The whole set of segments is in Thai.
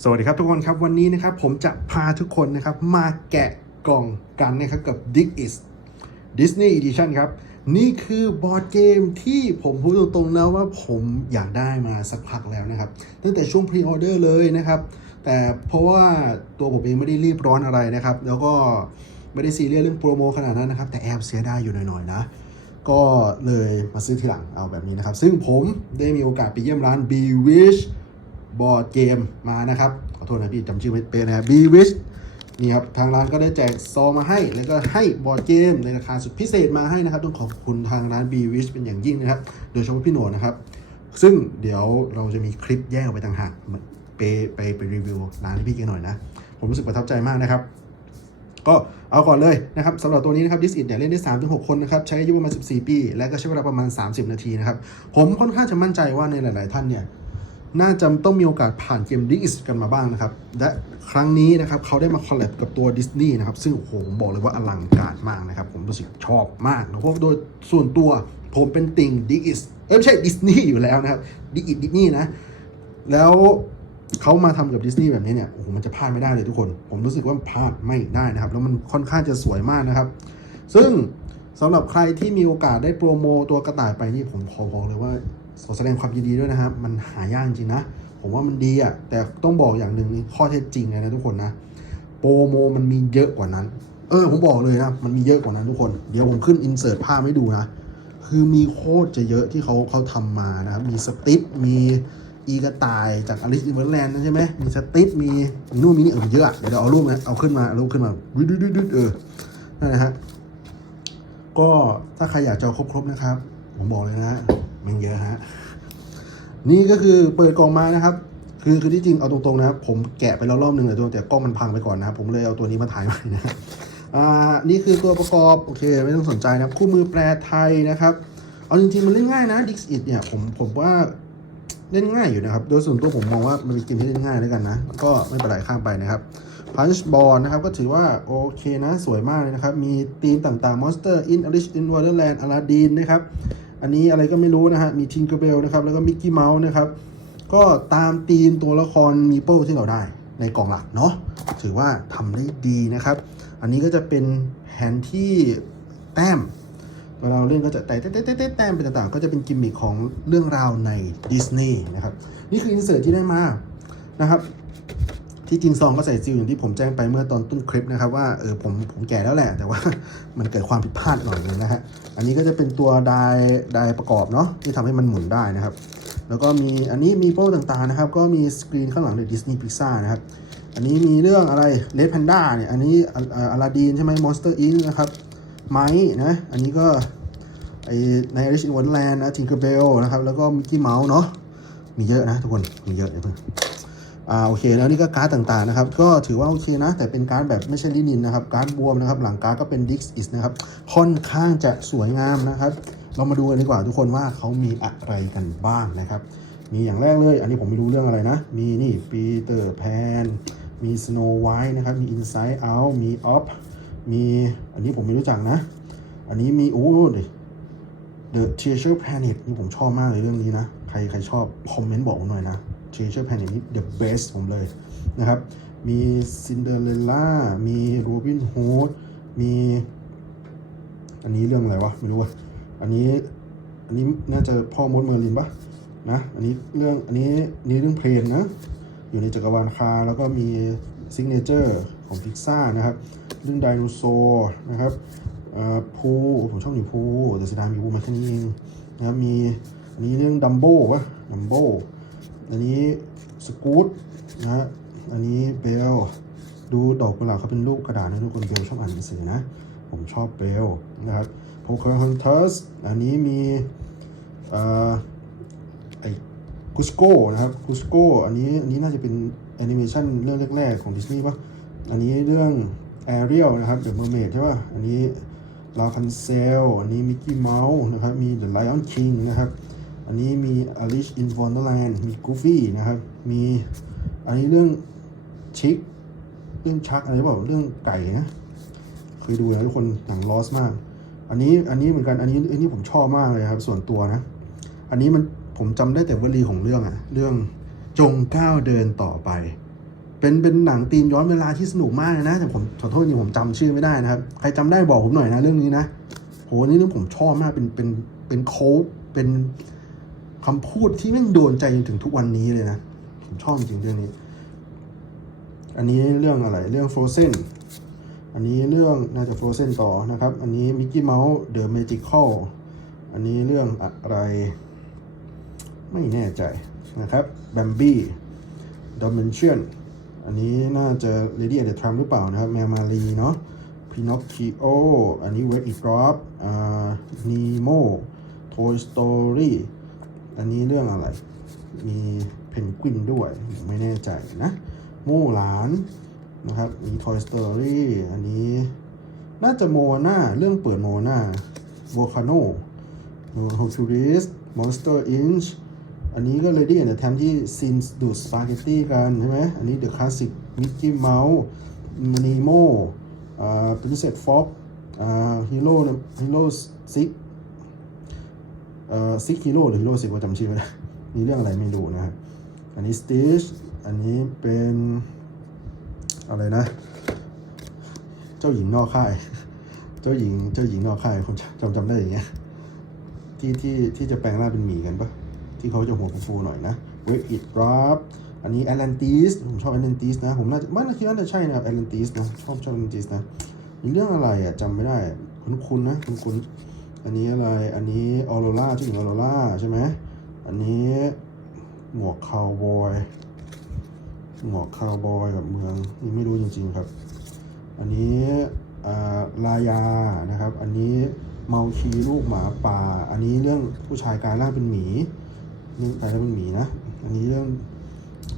สวัสดีครับทุกคนครับวันนี้นะครับผมจะพาทุกคนนะครับมาแกะกล่องกันนะครับกับ Dig Is Disney Edition ครับ นี่คือบอร์ดเกมที่ผมพูดตรงๆนะว่าผมอยากได้มาสักพักแล้วนะครับ ตั้งแต่ช่วงพรีออเดอร์เลยนะครับ แต่เพราะว่าตัวผมเองไม่ได้รีบร้อนอะไรนะครับ แล้วก็ไม่ได้ซีเรียสเรื่องโปรโมขนาดนั้นนะครับ แต่แอบเสียดายอยู่หน่อยๆนะก็เลยมาซื้อทีหลังเอาแบบนี้นะครับ ซึ่งผมได้มีโอกาสไปเยี่ยมร้าน b w i s h บอร์ดเกมมานะครับ ขอโทษนะพี่จำชื่อไม่เป็นนะ b w i s h นี่ครับทางร้านก็ได้แจกซองมาให้ แล้วก็ให้บอร์ดเกมในราคาสุดพิเศษมาให้นะครับ ต้องขอบคุณทางร้าน b w i s h เป็นอย่างยิ่งนะครับ โดยเฉพาะพี่โหนดนะครับ ซึ่งเดี๋ยวเราจะมีคลิปแยกออกไปต่างหากไปไปไปรีวิวร้านให้พี่กันหน่อยนะ ผมรู้สึกประทับใจมากนะครับก็เอาก่อนเลยนะครับสำหรับตัวนี้นะครับ This It เนี่ยเล่นได้ 3-6 คนนะครับ ใช้อายุประมาณ 14 ปี และก็ใช้เวลาประมาณ 30 นาทีนะครับ ผมค่อนข้างจะมั่นใจว่าในหลาย ๆ ท่านเนี่ย น่าจะต้องมีโอกาสผ่านเกม This It กันมาบ้างนะครับ และครั้งนี้นะครับเขาได้มาคอลแลบกับตัวดิสนีย์นะครับ ซึ่งโอ้โหผมบอกเลยว่าอลังการมากนะครับ ผมรู้สึกชอบมากนะเพราะโดยส่วนตัวผมเป็นติ่ง This It เอ้ยไม่ใช่ดิสนีย์อยู่แล้วนะครับ This It ดิสนีย์นะ แล้วเขามาทำกับดิสนีย์แบบนี้เนี่ยโอ้โหมันจะพลาดไม่ได้เลยทุกคน ผมรู้สึกว่าพลาดไม่ได้นะครับ แล้วมันค่อนข้างจะสวยมากนะครับ ซึ่งสำหรับใครที่มีโอกาสได้โปรโมตัวกระต่ายไปนี่ผมขอบอกเลยว่า ขอแสดงความยินดีด้วยนะครับ มันหายากจริงนะ ผมว่ามันดีอะ่ะ แต่ต้องบอกอย่างหนึ่งนี่ข้อเท็จจริงเลยนะทุกคนนะ โปรโมมันมีเยอะกว่านั้น เออผมบอกเลยนะ มันมีเยอะกว่านั้นทุกคน เดี๋ยวผมขึ้นอินเสิร์ตภาพให้ดูนะ คือมีโคตรจะเยอะที่เขาเขาทำมานะครับมีสติ๊ปมีอีกระต่ายจากอลิซอินเวอร์แลนด์นะใช่ไหมมีสติ๊ปมีนู่นมีนี่เออเยอะ เดี๋ยวเอารูปนะเอาขึ้นมาเอารูปขึ้นมาดึดดึดดึดเออนั่นนะฮะก็ถ้าใครอยากจะเอาครบๆนะครับ ผมบอกเลยนะ มันเยอะฮะ นี่ก็คือเปิดกล่องมานะครับ คือคือที่จริงเอาตรงๆนะครับ ผมแกะไปแล้วรอบหนึ่งเลยตัวแต่กล้องมันพังไปก่อนนะครับผมเลยเอาตัวนี้มาถ่ายไว้นะครับอ่านี่คือตัวประกอบโอเคไม่ต้องสนใจนะครับ คู่มือแปลไทยนะครับเอาจริงๆมันเล่นง่ายนะ Dix It เนี่ยผมผมว่าเล่นง่ายอยู่นะครับ โดยส่วนตัวผมมองว่ามันเป็นเกมที่เล่นง่ายแล้วกันนะ ก็ไม่เป็นไรข้ามไปนะครับ Punch Ball นะครับ ก็ถือว่าโอเคนะ สวยมากเลยนะครับ มีธีมต่างๆ Monster in Alice in Wonderland Aladdin นะครับ อันนี้อะไรก็ไม่รู้นะฮะ มี Tinkerbell นะครับ แล้วก็ Mickey Mouse นะครับ ก็ตามธีมตัวละครมีโป้ที่เราได้ในกล่องหลักเนาะ ถือว่าทำได้ดีนะครับ อันนี้ก็จะเป็นแผนที่แต้มเวลาเราเล่นก็จะแต่แต้แต้มเป็นต่างๆ ก็จะเป็นกิมมิคของเรื่องราวในดิสนีย์นะครับ นี่คืออินเสิร์ตที่ได้มานะครับ ที่จริงซองก็ใส่ซิลอย่างที่ผมแจ้งไปเมื่อตอนต้นคลิปนะครับว่าเออผมผมแก่แล้วแหละ แต่ว่ามันเกิดความผิดพลาดหน่อยนึงนะฮะอันนี้ก็จะเป็นตัวไดไดประกอบเนาะที่ทำให้มันหมุนได้นะครับ แล้วก็มีอันนี้มีโป้ต่างๆนะครับ ก็มีสกรีนข้างหลังในดิสนีย์พิกซ่านะครับอันนี้มีเรื่องอะไรเลดแพนด้าเนี่ยอันนี้อาราดีนใช่ไหมมอนสเตอร์อินนะครับไม้นะอันนี้ก็ไอใน Alice in Wonderland นะ Tinkerbell นะครับแล้วก็มิกกี้เมาส์เนาะมีเยอะนะทุกคนมีเยอะเยวเพิ่ง อ่าโอเคแล้วนี่ก็การ์ดต่างๆนะครับก็ถือว่าโอเคนะ แต่เป็นการ์ดแบบไม่ใช่ลินินนะครับการ์ดบวมนะครับหลังการ์ดก็เป็นดิกส์อิสนะครับค่อนข้างจะสวยงามนะครับ เรามาดูกันดีกว่าทุกคนว่าเขามีอะไรกันบ้างนะครับ มีอย่างแรกเลย อันนี้ผมไม่รู้เรื่องอะไรนะ มีนี่ปีเตอร์แพนมีสโนไวท์นะครับมี Inside Out มี Up มีอันนี้ผมไม่รู้จักนะ อันนี้มีโอ้เดี๋ยว The Treasure Planet นี่ผมชอบมากเลยเรื่องนี้นะ ใครใครชอบ คอมเมนต์บอกผมหน่อยนะ Treasure Planet นี่ the best ผมเลยนะครับ มี Cinderella มี Robin Hood มี อันนี้เรื่องอะไรวะ ไม่รู้อะอันนี้ อันนี้น่าจะพ่อมดเมอร์ลินปะนะ อันนี้เรื่อง อันนี้นี่เรื่องเพลนนะ อยู่ในจักรวาลคา แล้วก็มีซิกเนเจอร์ของพิกซ่านะครับ เรื่องไดโนเสาร์นะครับเอ่อพูผมชอบหนีพูแต่เสียดายมีพูมาแค่นี้เองนะครับมีอันนี้เรื่องดัมโบ้ปะดัมโบ้ อันนี้สกูตนะอันนี้เบลดูดอกกุหลาบเขาเป็นรูปกระดาษนะทุกคนเบลชอบอ่านหนังสือนะ ผมชอบเบลนะครับโพเคอร์ฮันเตอร์สอันนี้มีเอ่อไอ้กุสโกนะครับกุสโกอันนี้อันนี้น่าจะเป็นแอนิเมชันเรื่องแรกๆของดิสนีย์ป่ะอันนี้เรื่อง Ariel นะครับ The Mermaid ใช่ป่ะอันนี้ลาคันเซลอันนี้มิกกี้เมาส์นะครับมี The Lion King นะครับ อันนี้มี Alice in Wonderland มี Goofy นะครับ มี อันนี้เรื่องชิค เรื่องชักอะไรเปล่าเรื่องไก่นะ เคยดูนะทุกคนหนังลอสมาก อันนี้ อันนี้เหมือนกัน อันนี้ อันนี้ผมชอบมากเลยครับ ส่วนตัวนะ อันนี้มันผมจำได้แต่วลีของเรื่องอะเรื่องจงก้าวเดินต่อไป เป็นเป็นหนังธีมย้อนเวลาที่สนุกมากเลยนะ แต่ผมขอโทษจริงผมจำชื่อไม่ได้นะครับ ใครจำได้บอกผมหน่อยนะเรื่องนี้นะ โหนี่เรื่องผมชอบมาก เป็นเป็นเป็นโค้เป็น คำพูดที่แม่งโดนใจจนถึงทุกวันนี้เลยนะ ผมชอบจริงเรื่องนี้ อันนี้เรื่องอะไร เรื่อง Frozen อันนี้เรื่องน่าจะ Frozen ต่อนะครับ อันนี้ Mickey Mouse The Magical อันนี้เรื่องอะไร ไม่แน่ใจนะครับ Bambi Dimension อันนี้น่าจะ Lady and the Tramp หรือเปล่านะครับ แมมารีเนาะ Pinocchio อันนี้ Wake It Drop อ่า Nemo Toy Story อันนี้เรื่องอะไร มีเพนกวินด้วย ไม่แน่ใจนะ มู่หลานนะครับ มี Toy Story อันนี้ น่าจะโมนาเรื่องเปิดโมนา Volcano โฮคิริส Monster Inch อันนี้ก็ Lady and the Tramp ที่ซีนดูดสปาเกตตี้กันใช่ไหมอันนี้ The Classic Mickey Mouse Nemo อ่า Princess Fox อ่า Hero Hero Six เอ่อ Six Hero หรือ Hero Six ว่าจำชื่อไม่ได้มีเรื่องอะไรไม่รู้นะครับ อันนี้ Stitch อันนี้เป็นอะไรนะ เจ้าหญิงนอกค่าย เจ้าหญิงเจ้าหญิงนอกค่ายผมจำจำได้อย่างเงี้ยที่ที่ที่จะแปลงร่างเป็นหมีกันปะที่เขาจะหัวฟูๆหน่อยนะ Wake It Drop อันนี้ Atlantis ผมชอบ Atlantis นะผมน่าจะไม่น่าคิดว่าจะใช่นะ Atlantis นะชอบชอบ Atlantis นะมีเรื่องอะไรอะจำไม่ได้ คุ้นๆนะคุ้นๆ อันนี้อะไร อันนี้ออโรล่าเจ้าหญิงออโรล่าใช่ไหม อันนี้หมวกคาวบอย หมวกคาวบอยกับเมืองนี่ไม่รู้จริง ๆครับ อันนี้ลายานะครับ อันนี้เมาคีลูกหมาป่า อันนี้เรื่องผู้ชายกลายร่างเป็นหมีเรื่องกลายร่างเป็นหมีนะ อันนี้เรื่อง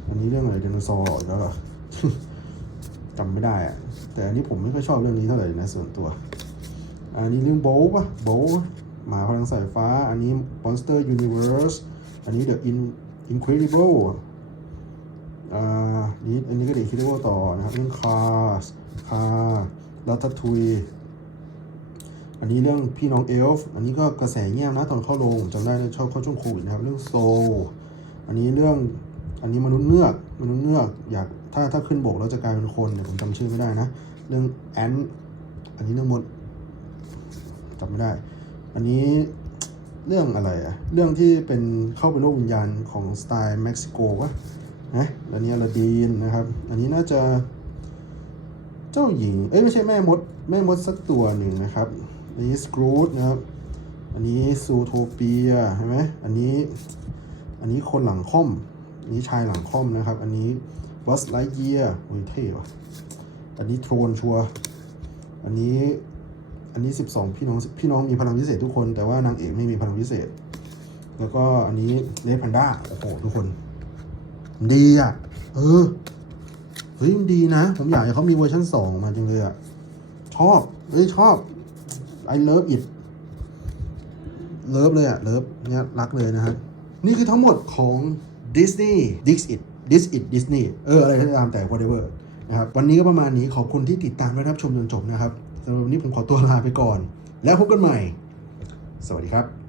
อันนี้เรื่องอะไรไดโนเสาร์อีกแล้วเหรอจำไม่ได้อะแต่อันนี้ผมไม่ค่อยชอบเรื่องนี้เท่าไหร่นะส่วนตัว อันนี้เรื่องโบว์ปะโบว์หมาพลังสายฟ้า อันนี้ Monster Universe อันนี้ The In Incredible อ่านี่อันนี้ก็ The Incredible ต่อนะครับเรื่อง Cars Car Ratatouille อันนี้เรื่องพี่น้องเอลฟ์ อันนี้ก็กระแสเงียบนะตอนเข้าโรงจำได้เลยชอบเข้าช่วงโควิดนะครับ เรื่องโซ อันนี้เรื่องอันนี้มนุษย์เงือกมนุษย์เงือกอยากถ้าถ้าขึ้นบกแล้วจะกลายเป็นคนเนี่ยผมจำชื่อไม่ได้นะ เรื่องแอนอันนี้เรื่องมด จำไม่ได้ อันนี้เรื่องอะไรอะเรื่องที่เป็นเข้าไปโลกวิญญาณของสไตล์เม็กซิโกวะนะอันนี้ลาดีนนะครับ อันนี้น่าจะ เจ้าหญิง เอ้ยไม่ใช่แม่มด แม่มดสักตัวหนึ่งนะครับ อันนี้สกรูดนะครับ อันนี้ซูโทเปียใช่ไหมอันนี้ อันนี้คนหลังค่อม อันนี้ชายหลังค่อมนะครับ อันนี้บัสไลเยียโอ้ยเท่ว่ะ อันนี้โทรนชัว อันนี้ อันนี้ 12 พี่น้องพี่น้องมีพลังพิเศษทุกคน แต่ว่านางเอกไม่มีพลังพิเศษ แล้วก็อันนี้เลดพันด้าโอ้โหทุกคน ดีอะ เออเฮ้ยมันดีนะ ผมอยากให้เขามีเวอร์ชันสองมาจังเลยอะ ชอบเฮ้ยชอบ I love it เลิฟเลยอะ เลิฟเนี่ยรักเลยนะครับนี่คือทั้งหมดของ Disney Dix It This It Disney เออ อะไรก็ตามแต่ whatever นะครับ วันนี้ก็ประมาณนี้ขอบคุณที่ติดตามและรับชมจนจบนะครับ สำหรับวันนี้ผมขอตัวลาไปก่อน แล้วพบกันใหม่ สวัสดีครับ